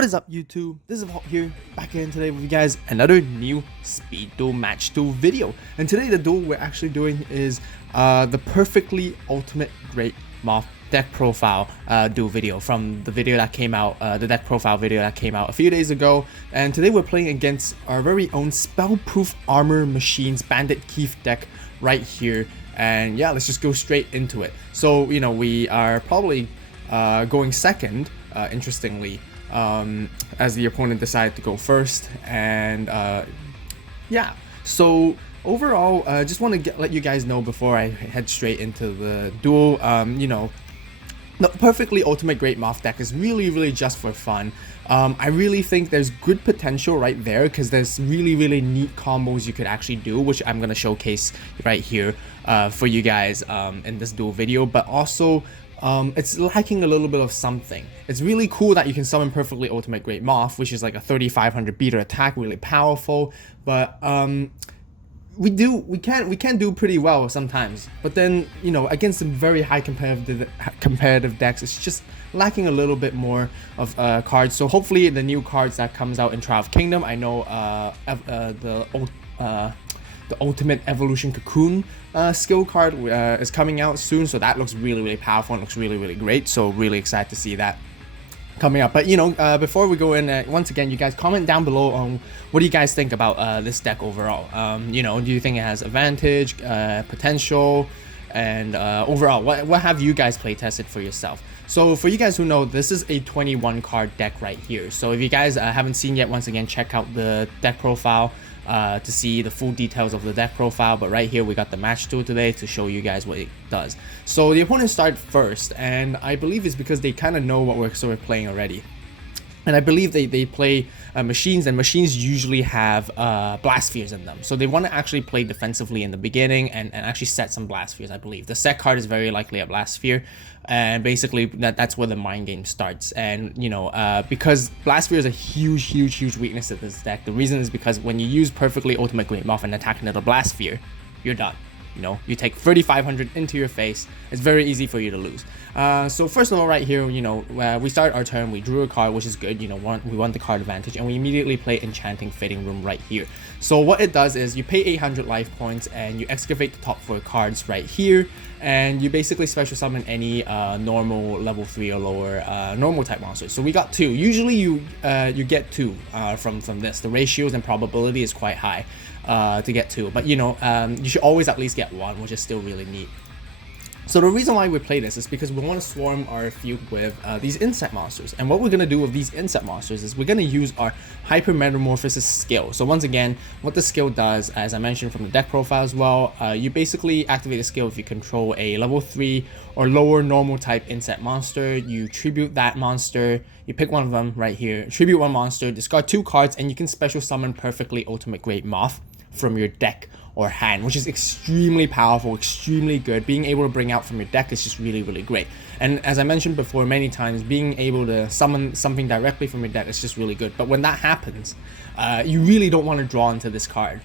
What is up, YouTube? This is AVAULT here, back again today with you guys, another new speed duel match duel video. And today the duel we're actually doing is the perfectly ultimate great Moth deck profile duel video from the video that came out, the deck profile video that came out a few days ago. And today we're playing against our very own Spellproof Armor Machines Bandit Keith deck right here. And yeah, let's just go straight into it. So, you know, we are probably going second, interestingly, as the opponent decided to go first. And yeah, so overall, just want to let you guys know before I head straight into the duel, you know, the perfectly ultimate great Moth deck is really just for fun. I really think there's good potential right there because there's really neat combos you could actually do, which I'm gonna showcase right here for you guys in this duel video. But also it's lacking a little bit of something. It's really cool that you can summon perfectly ultimate great Moth, which is like a 3500 beater attack, really powerful, but we can do pretty well sometimes. But then, you know, against some very high competitive decks, it's just lacking a little bit more of cards. So hopefully the new cards that comes out in Trial of Kingdom, I know the Ultimate Evolution Cocoon skill card is coming out soon, so that looks really powerful and looks really great. So really excited to see that coming up. But you know, before we go in, once again, you guys comment down below on what do you guys think about this deck overall. You know, do you think it has advantage, potential, and overall, what have you guys play tested for yourself? So for you guys who know, this is a 21 card deck right here. So if you guys haven't seen yet, once again, check out the deck profile to see the full details of the deck profile. But right here we got the match tool today to show you guys what it does. So the opponent started first, and I believe it's because they kind of know what we're sort of playing already. And I believe they play machines, and machines usually have blast spheres in them. So they want to actually play defensively in the beginning and actually set some blast spheres, I believe. The set card is very likely a blast sphere, and basically that's where the mind game starts. And you know, because blast sphere is a huge weakness of this deck. The reason is because when you use perfectly ultimate great Moth and attack another blast sphere, you're done. You know, you take 3500 into your face. It's very easy for you to lose. So first of all, right here, you know, we start our turn, we drew a card, which is good. You know, we want the card advantage, and we immediately play Enchanting Fitting Room right here. So what it does is you pay 800 life points and you excavate the top 4 cards right here, and you basically special summon any normal level 3 or lower normal type monsters. So we got 2. Usually you get 2 from this. The ratios and probability is quite high to get 2, but you know, you should always at least get 1, which is still really neat. So the reason why we play this is because we want to swarm our field with these insect monsters. And what we're going to do with these insect monsters is we're going to use our Hyper Metamorphosis skill. So once again, what the skill does, as I mentioned from the deck profile as well, you basically activate the skill if you control a level 3 or lower normal type insect monster. You tribute that monster, you pick one of them right here, tribute one monster, discard 2 cards, and you can special summon perfectly ultimate great Moth from your deck or hand, which is extremely powerful, extremely good. Being able to bring out from your deck is just really great. And as I mentioned before many times, being able to summon something directly from your deck is just really good. But when that happens, you really don't want to draw into this card.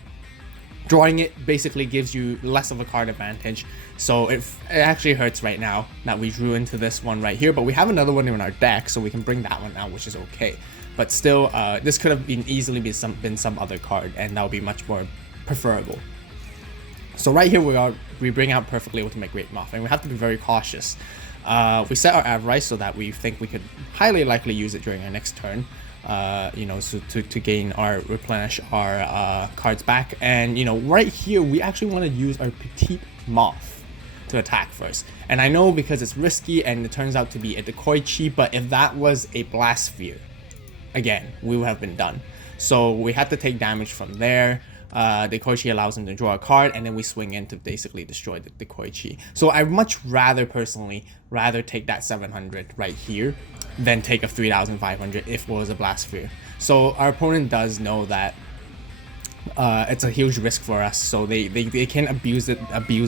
Drawing it basically gives you less of a card advantage, so it actually hurts right now that we drew into this one right here. But we have another one in our deck, so we can bring that one out, which is okay. But still, this could have easily been some other card, and that would be much more preferable. So right here we bring out perfectly ultimate great Moth, and we have to be very cautious. We set our avarice so that we think we could highly likely use it during our next turn. You know, so to gain our replenish our cards back. And you know, right here we actually want to use our Petite Moth to attack first. And I know because it's risky and it turns out to be a decoy chi, but if that was a blast sphere, again, we would have been done. So we had to take damage from there. The Koichi allows him to draw a card, and then we swing in to basically destroy the Koichi. So I'd much rather, personally, take that 700 right here than take a 3500 if it was a blast sphere. So our opponent does know that it's a huge risk for us, so they can abuse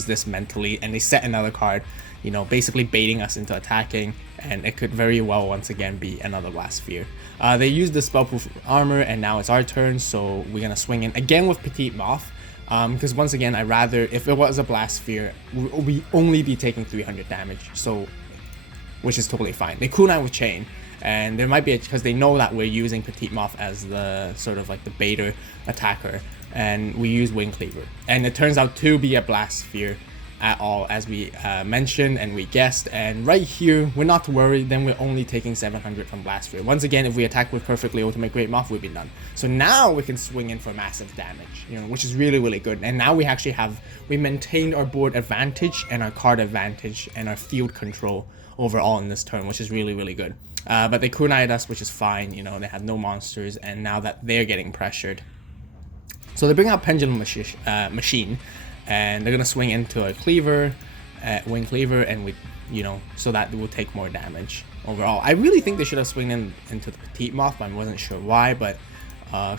this mentally, and they set another card, you know, basically baiting us into attacking, and it could very well once again be another blast sphere. They used the Spellproof Armor, and now it's our turn, so we're gonna swing in again with Petite Moth, because once again, I'd rather, if it was a blast sphere, we only be taking 300 damage, so which is totally fine. They cool down with Chain, and there might be because they know that we're using Petite Moth as the sort of like the beta attacker, and we use Wing Cleaver, and it turns out to be a Blast Sphere at all, as we mentioned and we guessed. And right here, we're not worried, then we're only taking 700 from Blast Sphere. Once again, if we attack with perfectly ultimate Great Moth, we'd be done. So now we can swing in for massive damage, you know, which is really, really good. And now we actually we maintained our board advantage and our card advantage and our field control overall in this turn, which is really, really good. But they kunai'd us, which is fine, you know, they have no monsters, and now that they're getting pressured. So they bring out Pendulum Machine, and they're gonna swing into a cleaver, Wing Cleaver, and we, you know, so that will take more damage overall. I really think they should have swung into the Petite Moth, but I wasn't sure why. But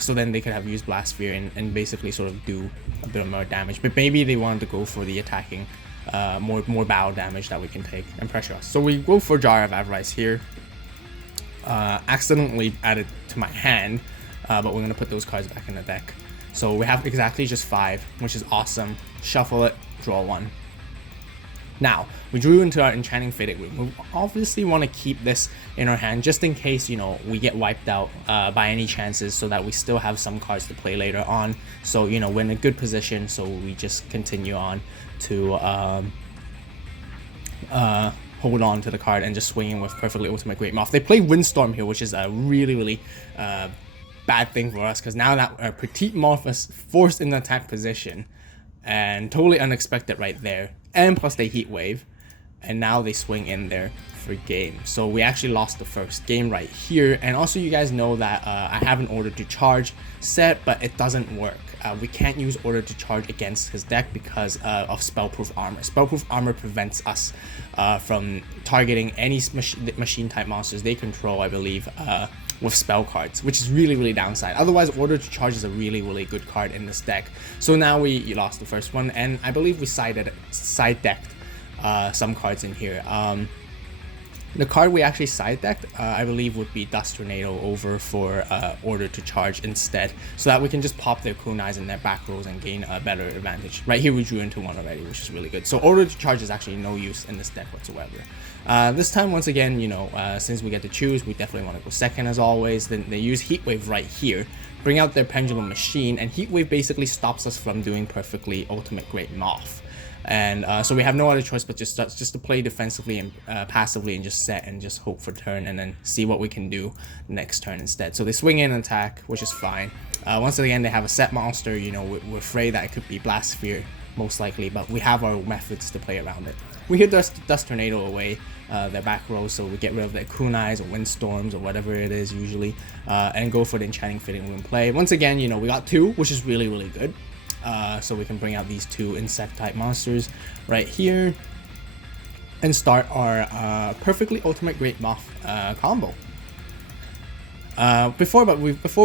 so then they could have used Blast Sphere and basically sort of do a bit more damage. But maybe they wanted to go for the attacking, more battle damage that we can take and pressure us. So we go for Jar of Avarice here. Accidentally added to my hand, but we're gonna put those cards back in the deck. So we have exactly just 5, which is awesome. Shuffle it, draw 1. Now, we drew into our Enchanting Faded Room. We obviously want to keep this in our hand just in case, you know, we get wiped out by any chances, so that we still have some cards to play later on. So, you know, we're in a good position, so we just continue on to hold on to the card and just swing in with perfectly ultimate Great Moth. They play Windstorm here, which is a really, really bad thing for us, because now that our Petite Moth is forced in the attack position, and totally unexpected right there, and plus they Heat Wave, and now they swing in there for game. So we actually lost the first game right here. And also, you guys know that I have an Order to Charge set, but it doesn't work. We can't use Order to Charge against his deck because of Spellproof Armor. Spellproof Armor prevents us from targeting any machine type monsters they control, I believe, with spell cards, which is really, really downside. Otherwise, Order to Charge is a really, really good card in this deck. So now we lost the first one, and I believe we side decked some cards in here. The card we actually side decked, I believe, would be Dust Tornado over for Order to Charge instead, so that we can just pop their kunais and their back rolls and gain a better advantage. Right here we drew into one already, which is really good. So Order to Charge is actually no use in this deck whatsoever. This time, once again, you know, since we get to choose, we definitely want to go second as always. Then they use Heat Wave right here, bring out their Pendulum Machine, and Heat Wave basically stops us from doing perfectly ultimate Great Moth. And so we have no other choice but just to play defensively and passively and just set and just hope for turn and then see what we can do next turn instead. So they swing in and attack, which is fine. Once again, they have a set monster. You know, we're afraid that it could be Blast Sphere most likely, but we have our methods to play around it. We hit Dust Tornado away their back row, so we get rid of their kunais or windstorms or whatever it is usually, and go for the Enchanting Faded Room play. Once again, you know, we got 2, which is really, really good. So we can bring out these 2 insect type monsters right here and start our perfectly ultimate Great Moth combo. Before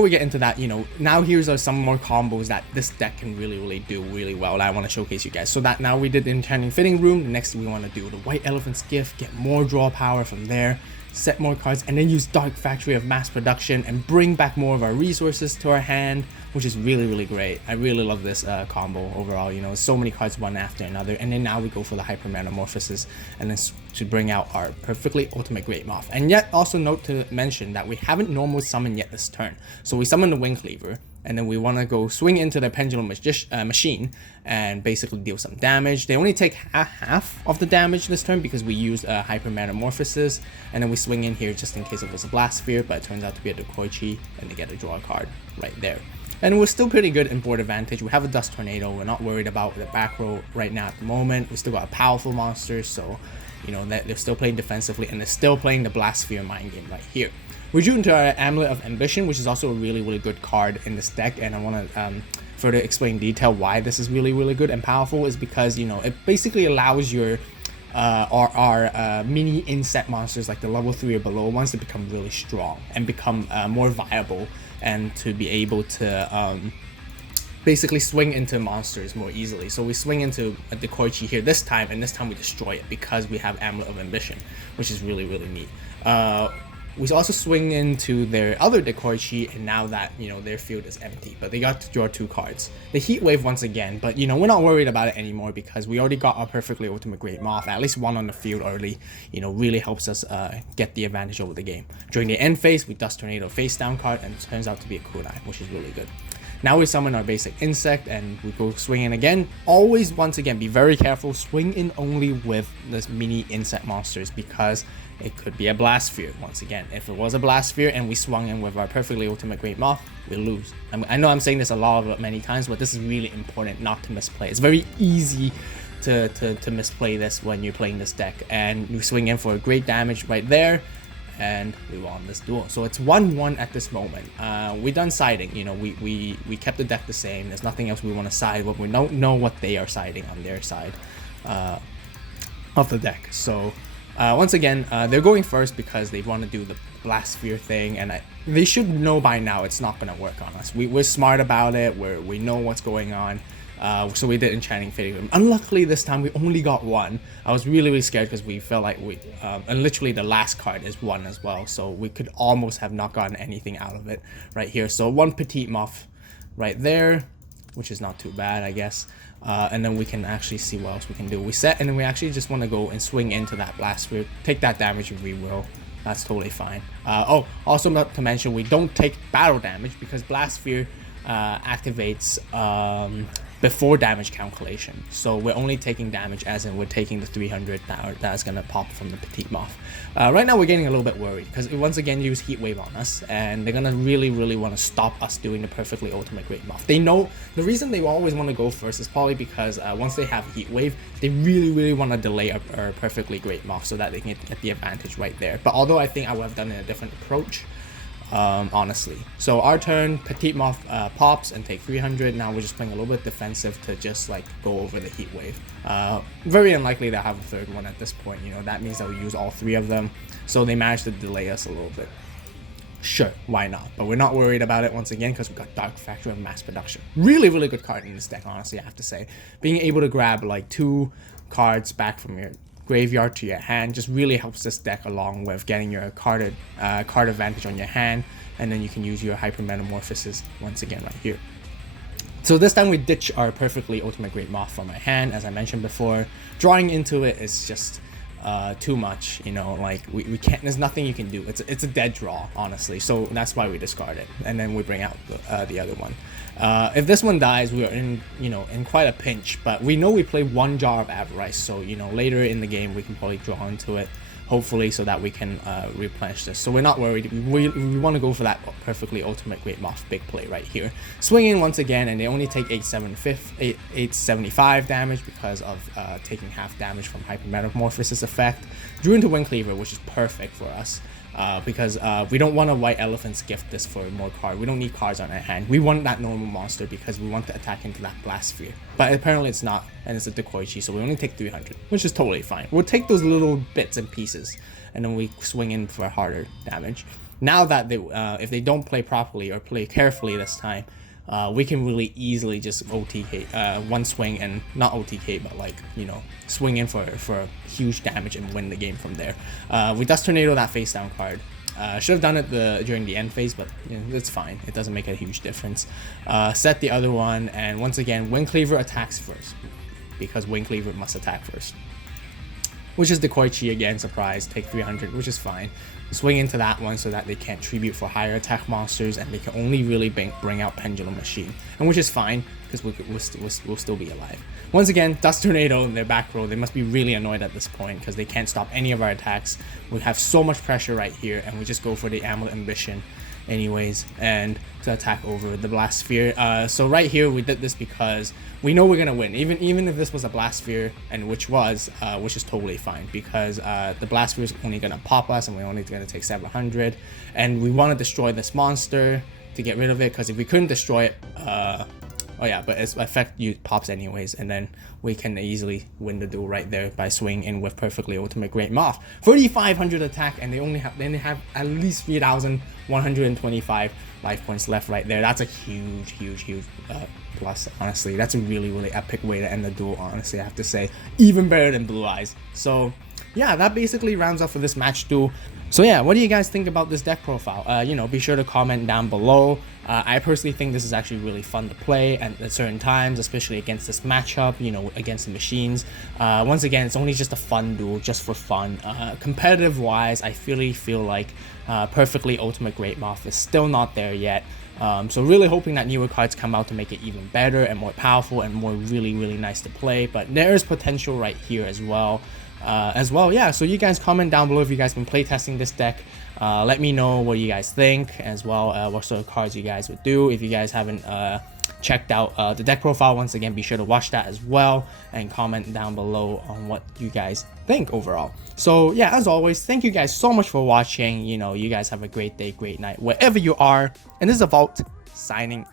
we get into that, you know, now here's some more combos that this deck can really do really well, and I want to showcase you guys. So that now we did the Enchanting Fitting Room. Next we want to do the White Elephant's Gift, get more draw power from there, set more cards, and then use Dark Factory of Mass Production and bring back more of our resources to our hand, which is really great. I really love this combo overall. You know, so many cards one after another, and then now we go for the Hyper Metamorphosis and then to bring out our perfectly ultimate Great Moth. And yet also note to mention that we haven't normal summoned yet this turn. So we summon the Wing Cleaver, and then we want to go swing into the Pendulum Machine and basically deal some damage. They only take half of the damage this turn because we used Hyper Metamorphosis, and then we swing in here just in case it was a Blast Sphere, but it turns out to be a Dekoichi, and they get to draw a card right there. And we're still pretty good in board advantage. We have a Dust Tornado. We're not worried about the back row right now at the moment. We still got a powerful monster, so you know that they're still playing defensively, and they're still playing the Blast Sphere mind game right here. We drew into our Amulet of Ambition, which is also a really good card in this deck, and I want to further explain in detail why this is really good and powerful. Is because, you know, it basically allows your our mini inset monsters, like the level 3 or below ones, to become really strong and become more viable, and to be able to basically swing into monsters more easily. So we swing into a Dekoichi here this time, and this time we destroy it because we have Amulet of Ambition, which is really neat. We also swing into their other Dekoichi, and now that, you know, their field is empty, but they got to draw 2 cards. The Heat Wave once again, but, you know, we're not worried about it anymore because we already got our Perfectly Ultimate Great Moth. At least 1 on the field early, you know, really helps us get the advantage over the game. During the end phase, we Dust Tornado face down card, and it turns out to be a kunai, which is really good. Now we summon our basic insect and we go swing in again. Always, once again, be very careful. Swing in only with this mini insect monsters because it could be a blast sphere. Once again, if it was a blast sphere and we swung in with our Perfectly Ultimate Great Moth, we'll lose. I know I'm saying this many times, but this is really important not to misplay. It's very easy to misplay this when you're playing this deck, and you swing in for a great damage right there. And we won this duel. So it's 1-1 at this moment. We done siding, you know, we kept the deck the same. There's nothing else we want to side with. We don't know what they are siding on their side of the deck. So once again, they're going first because they want to do the blast sphere thing, and they should know by now it's not going to work on us. We're smart about it. We know what's going on. So we did Enchanting Figurine. Unluckily this time we only got 1. I was really scared because we felt like and literally the last card is 1 as well, so we could almost have not gotten anything out of it right here. So 1 Petite Moth right there, which is not too bad, I guess. And then we can actually see what else we can do. We set, and then we actually just want to go and swing into that blast sphere, take that damage if we will. That's totally fine. Oh, also not to mention, we don't take battle damage because blast sphere activates before damage calculation, so we're only taking damage as in we're taking the 300 that's gonna pop from the Petite Moth. Right now we're getting a little bit worried because it once again use Heat Wave on us, and they're gonna really want to stop us doing the Perfectly Ultimate Great Moth. They know the reason they always want to go first is probably because once they have Heat Wave, they really want to delay our Perfectly Great Moth so that they can get the advantage right there. But although I think I would have done it a different approach, honestly. So our turn, Petite Moth pops and take 300. Now we're just playing a little bit defensive to just like go over the Heat Wave. Very unlikely to have a third one at this point, you know, that means that we use all 3 of them, so they managed to delay us a little bit. Sure, why not? But we're not worried about it once again because we got Dark Factory and Mass Production. Really good card in this deck, honestly, I have to say. Being able to grab like 2 cards back from your graveyard to your hand just really helps this deck, along with getting your card advantage on your hand, and then you can use your Hyper Metamorphosis once again right here. So this time we ditch our Perfectly Ultimate Great Moth from my hand, as I mentioned before. Drawing into it is just too much, you know, like we can't, there's nothing you can do. It's a dead draw, honestly, so that's why we discard it, and then we bring out the other one. If this one dies, we are in quite a pinch, but we know we play 1 Jar of Avarice, so you know later in the game we can probably draw into it, hopefully, so that we can replenish this. So we're not worried. We want to go for that Perfectly Ultimate Great Moth big play right here. Swing in once again, and they only take 875 damage because of taking half damage from Hyper Metamorphosis effect. Drew into Wind Cleaver, which is perfect for us. Because we don't want a White Elephant's Gift this for more card. We don't need cards on our hand. We want that normal monster because we want to attack into that blast sphere. But apparently it's not, and it's a Dekoichi, so we only take 300, which is totally fine. We'll take those little bits and pieces, and then we swing in for harder damage. Now that they, if they don't play properly or play carefully this time, we can really easily just OTK, 1 swing, and not OTK, but like, you know, swing in for huge damage and win the game from there. We Dust Tornado that face down card. Should have done it during the end phase, but you know, it's fine. It doesn't make a huge difference. Set the other one, and once again, Wind Cleaver attacks first because Wind Cleaver must attack first. Which is Dekoichi again, surprise, take 300, which is fine. Swing into that one so that they can't tribute for higher attack monsters, and they can only really bring out Pendulum Machine, and which is fine because we'll still be alive. Once again, Dust Tornado in their back row. They must be really annoyed at this point because they can't stop any of our attacks. We have so much pressure right here, and we just go for the Amulet Ambition anyways, and to attack over the Blast Sphere. So right here we did this because we know we're gonna win, even if this was a Blast Sphere, and which is totally fine because the Blast Sphere is only gonna pop us, and we're only gonna take 700, and we want to destroy this monster to get rid of it, because if we couldn't destroy it, oh yeah, but its effect pops anyways, and then we can easily win the duel right there by swinging in with Perfectly Ultimate Great Moth. 3,500 attack, and they have at least 3,125 life points left right there. That's a huge plus, honestly. That's a really epic way to end the duel, honestly, I have to say. Even better than Blue Eyes. So yeah, that basically rounds up for this match duel. So yeah, what do you guys think about this deck profile? You know, be sure to comment down below. I personally think this is actually really fun to play at certain times, especially against this matchup, you know, against the machines. Once again, it's only just a fun duel, just for fun. Competitive wise, I really feel like Perfectly Ultimate Great Moth is still not there yet. So really hoping that newer cards come out to make it even better and more powerful and more really nice to play. But there is potential right here as well. Yeah, so you guys comment down below if you guys been playtesting this deck. Let me know what you guys think as well, what sort of cards you guys would do. If you guys haven't checked out the deck profile, once again, be sure to watch that as well and comment down below on what you guys think overall. So yeah, as always, thank you guys so much for watching. You know, you guys have a great day, great night, wherever you are. And this is AVAULT signing